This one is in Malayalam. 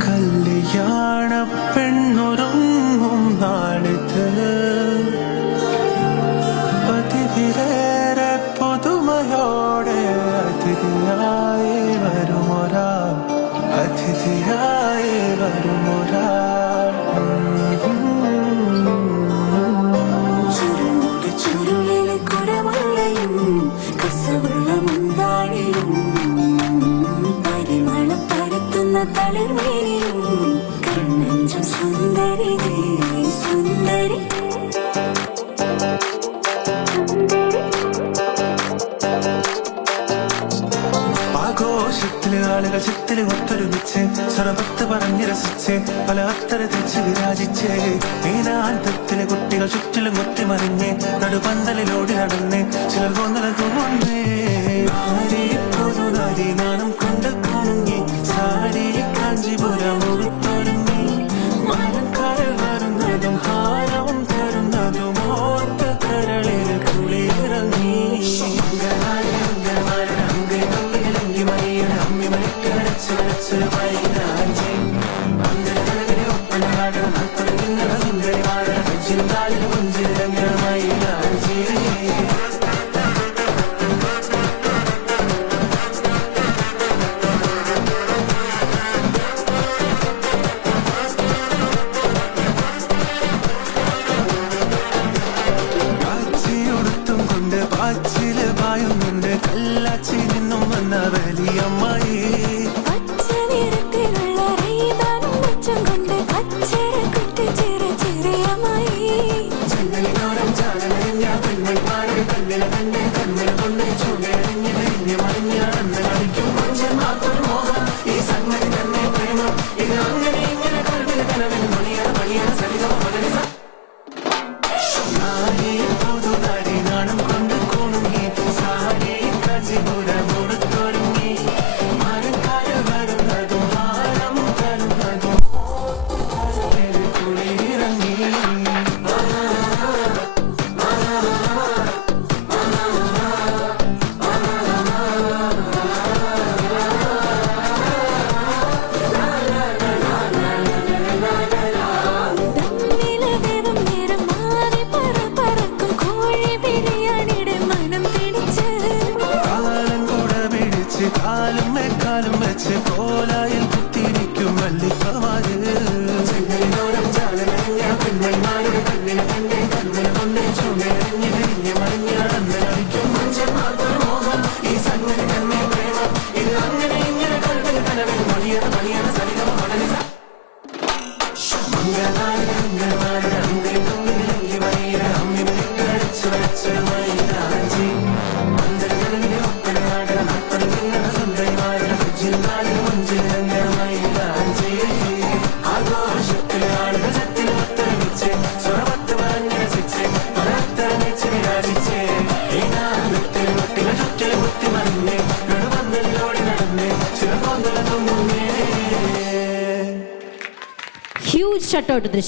കല്യാണ പെണ്ണൊരുങ്ങും നാളിത് പതിവിലേറെ പുതുമയോടെ അതിഥിയായി വരുമൊരാ അതിഥിയായി വരുമൊരാ കണ്ണഞ്ചം സുന്ദരി സുന്ദരി ആഘോഷത്തില് ആളുകൾ ചിത്തില് ഒത്തൊരുമിച്ച് സ്വരപത്ത് പറഞ്ഞ് രസിച്ച് പല അത്തര തെച്ച് വിരാജിച്ച് മീനാന്തത്തില് കുട്ടികൾ ചുറ്റിലും മുത്തിമറിഞ്ഞ് നടുപന്തലിലോടി നടന്ന് ചിലർ കൊന്നലകുമൊന്നേ പുതുനാരി നാണം കൊണ്ട് കുണുങ്ങി സാരി കാഞ്ചിപുരം ഉടുത്തൊരുങ്ങി മരക്കാരൽ വരുന്നതും ഹാരവും തരുന്നതും ഓർത്ത കരളിൽ കുളിയിറങ്ങി പാച്ചില് പായുന്നുണ്ട് കല്ലാച്ചി നിന്നും വന്ന വലിയമ്മായി ചെന്നലിനോരം ചാനലറിഞ്ഞ പെൺമണിമാരുടെ കണ്ണില കണ്ടെ കണ്ണില കൊണ്ട് ചൂടറിഞ്ഞ് തിരിഞ്ഞ് മറിഞ്ഞാണെന്ന് കളിക്കും മനുഷ്യന്മാർക്കൊരു മോഹം ഈ സംഗതി തന്നെ പ്രേമം ഇത് അങ്ങനെ ഇങ്ങനെ കൽവിൽ കനവിൽ മണിയറ മണിയറ സരിതമ പകലിസ പുതുനാരി നാണം കൊണ്ട് കുണുങ്ങി സാരി കാഞ്ചിപുരം ഉടുത്തൊരുങ്ങി മരക്കാരൽ വരുന്നതും ഹാരം തരുന്നതും കുളിയിറങ്ങി കാലും മേക്കാലും വെച്ച് കോലായിൽ കുത്തിരിക്കും വല്ലിപ്പമാര് ചെന്നലിനോരം ചാനലറിഞ്ഞ പെൺമണിമാരുടെ കണ്ണില കണ്ടെ കണ്ണില കൊണ്ട് ചൂടറിഞ്ഞ് തിരിഞ്ഞ് മറിഞ്ഞാണെന്ന് കളിക്കും മനുഷ്യന്മാർക്കൊരു മോഹം ഈ സംഗതി തന്നെ പ്രേമം ഇത് അങ്ങനെ ഇങ്ങനെ കൽവിൽ കനവിൽ മണിയറ മണിയറ സരിതമ പകലിസ മംഗളനാരുടെ അങ്കിളി തുള്ളിലി മണിയറ അമ്മി മണിക്ക് അടിച്ചു വരച്ച് മൈനാഞ്ചി മന്ദരകളിലെ ഒപ്പനയാട നാൽപ്പത് നിങ്ങളുടെ സുന്ദരിമാരുടെ കുച്ചിരുന്നാളിൽ മഞ്ചിരങ്ങമൈനാഞ്ചി ആഘോഷത്തിലെ ആളുകൾ ചത്തിൽ ഒത്തൊരുമിച്ച് സ്വരപത്ത് പറഞ്ഞ് രസിച്ച് പലത്തരം വെച്ച് വിരാജിച്ച് ഏകാന്തത്തിൽ കുട്ടികൾ ചുറ്റിലും കുത്തിമറിഞ്ഞ് നടുപന്തലിലോടി നടന്ന് ചില കൊന്തലൊന്നും മുന്നേ. Huge shout out to the